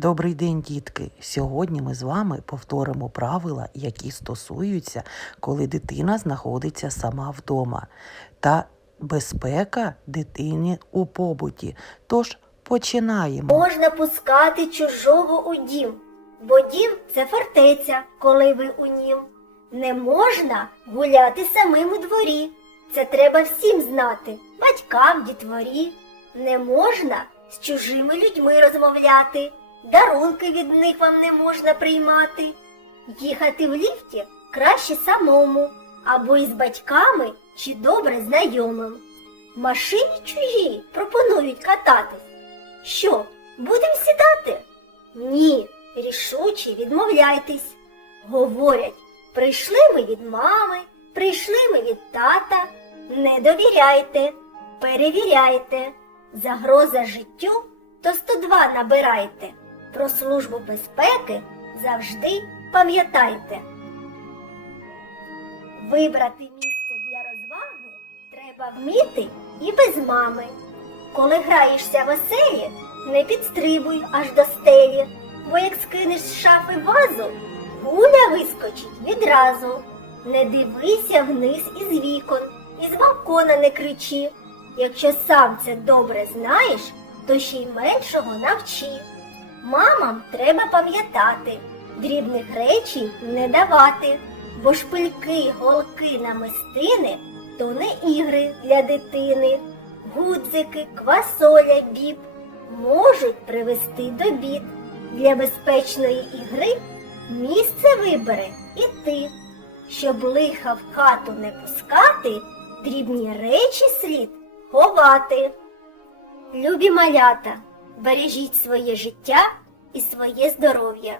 Добрий день, дітки! Сьогодні ми з вами повторимо правила, які стосуються, коли дитина знаходиться сама вдома, та безпека дитині у побуті. Тож починаємо. Можна пускати чужого у дім, бо дім це фортеця, коли ви у нім. Не можна гуляти самим у дворі. Це треба всім знати, батькам, дітворі. Не можна з чужими людьми розмовляти, дарунки від них вам не можна приймати. Їхати в ліфті краще самому, або із батьками чи добре знайомим. Машині чужій пропонують кататись. Що, будем сідати? Ні, рішуче відмовляйтесь. Говорять, прийшли ми від мами, прийшли ми від тата. Не довіряйте, перевіряйте. Загроза життю, то 102 набирайте. Про службу безпеки завжди пам'ятайте. Вибрати місце для розваги треба вміти і без мами. Коли граєшся в оселі, не підстрибуй аж до стелі, бо як скинеш з шафи вазу, гуля вискочить відразу. Не дивися вниз із вікон, із балкона не кричи. Якщо сам це добре знаєш, то ще й меншого навчи. Мамам треба пам'ятати, дрібних речей не давати, бо шпильки, голки, намистини то не ігри для дитини. Гудзики, квасоля, біб можуть привести до бід. Для безпечної ігри місце вибере і ти. Щоб лиха в хату не пускати, дрібні речі слід ховати. Любі малята, бережіть своє життя і своє здоров'я.